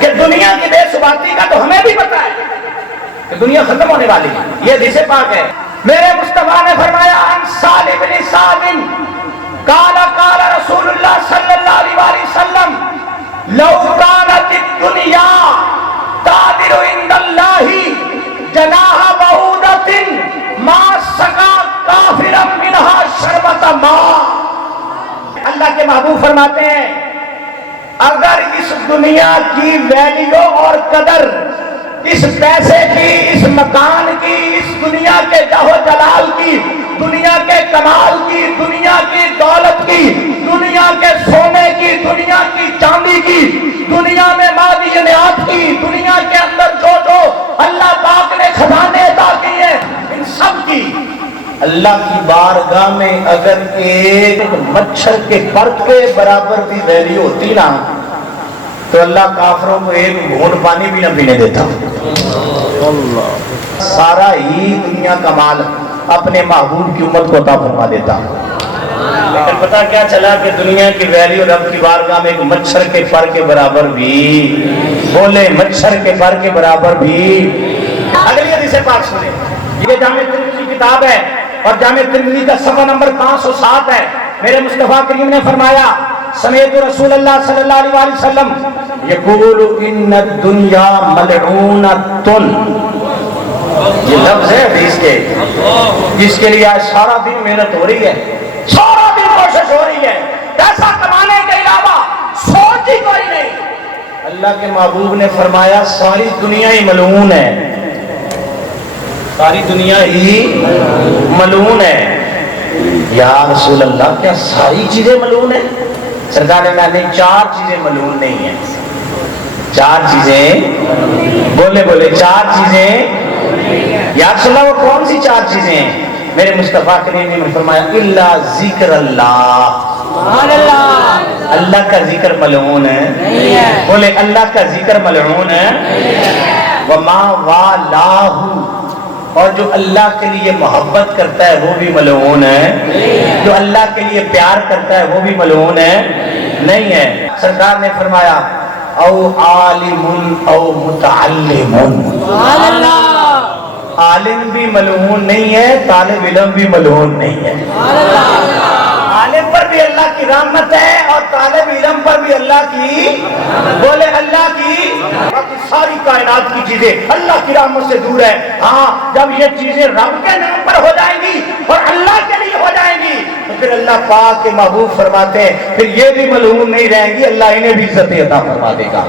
کہ دنیا کی بے ثباتی کا تو ہمیں بھی پتا ہے کہ دنیا ختم ہونے والی ہے. یہ حدیث پاک ہے. میرے مصطفیٰ نے فرمایا عن سالم بن سعد قال قال رسول اللہ صلی اللہ علیہ وسلم لو كانت الدنيا تعدل عند الله جناح بعوضة ما سقى كافرا منها شربة ماء. اللہ کے محبوب فرماتے ہیں اگر اس دنیا کی ویلیو اور قدر، اس پیسے کی، اس مکان کی، اس دنیا کے جاہ و جلال کی، دنیا کے کمال کی، دنیا کی دولت کی، دنیا کے سونے کی، دنیا کی چاندی کی، دنیا میں معدنیات کی، دنیا کے اندر جو جو اللہ پاک نے خزانے عطا کیے ان سب کی اللہ کی بارگاہ میں اگر ایک مچھر کے پر کے برابر بھی ویلیو ہوتی نا تو اللہ کافروں کو ایک گھونٹ پانی بھی نہ پینے دیتا. سارا ہی دنیا کا مال اپنے محبوب کی امت کو عطا فرما دیتا. لیکن پتہ کیا چلا کہ دنیا کی ویلیو رب کی بارگاہ میں ایک مچھر کے پر کے برابر بھی، بولے مچھر کے پر کے برابر بھی. اگلی حدیث پاک سنیں. یہ جامع ترمذی کی کتاب ہے اور جامع ترمذی کا صفحہ نمبر 507 ہے. میرے مصطفیٰ کریم نے فرمایا سمیعت رسول اللہ صلی اللہ علیہ وسلم یقول ان الدنیا ملعونۃ. یہ لفظ ہے حدیث کے جس کے لیے آج سارا دن محنت ہو رہی ہے، سارا دن کوشش ہو رہی ہے، پیسہ کمانے کے علاوہ سوچ ہی کوئی نہیں. اللہ کے محبوب نے فرمایا ساری دنیا ہی ملعون ہے، ساری دنیا ہی ملعون ہے. یا رسول اللہ کیا ساری چیزیں ملعون ہیں؟ سرکار نے کہا نہیں، چار چیزیں ملعون نہیں ہیں. چار چیزیں، بولے بولے چار چیزیں. یا رسول اللہ وہ کون سی چار چیزیں ہیں؟ میرے مصطفیٰ کریم نے فرمایا الا ذکر اللہ. اللہ کا ذکر ملعون ہے. بولے اللہ کا ذکر ملعون ہے. وما والاہ، اور جو اللہ کے لیے محبت کرتا ہے وہ بھی ملعون ہے، جو اللہ کے لیے پیار کرتا ہے وہ بھی ملعون ہے نہیں ہے. سرکار نے فرمایا او عالم او متعلم. عالم بھی ملعون نہیں ہے، طالب علم بھی ملعون نہیں ہے. عالم پر بھی اللہ کی رحمت ہے اور طالب علم پر بھی اللہ کی، بولے اللہ کی. باقی ساری کائنات کی چیزیں اللہ کی رحمت سے دور ہے. ہاں جب یہ چیزیں رب کے نام پر ہو جائیں گی اور اللہ کے لیے ہو جائیں گی تو پھر اللہ پاک کے محبوب فرماتے ہیں پھر یہ بھی ملعون نہیں رہیں گی، اللہ انہیں بھی عزت عطا فرما دے گا.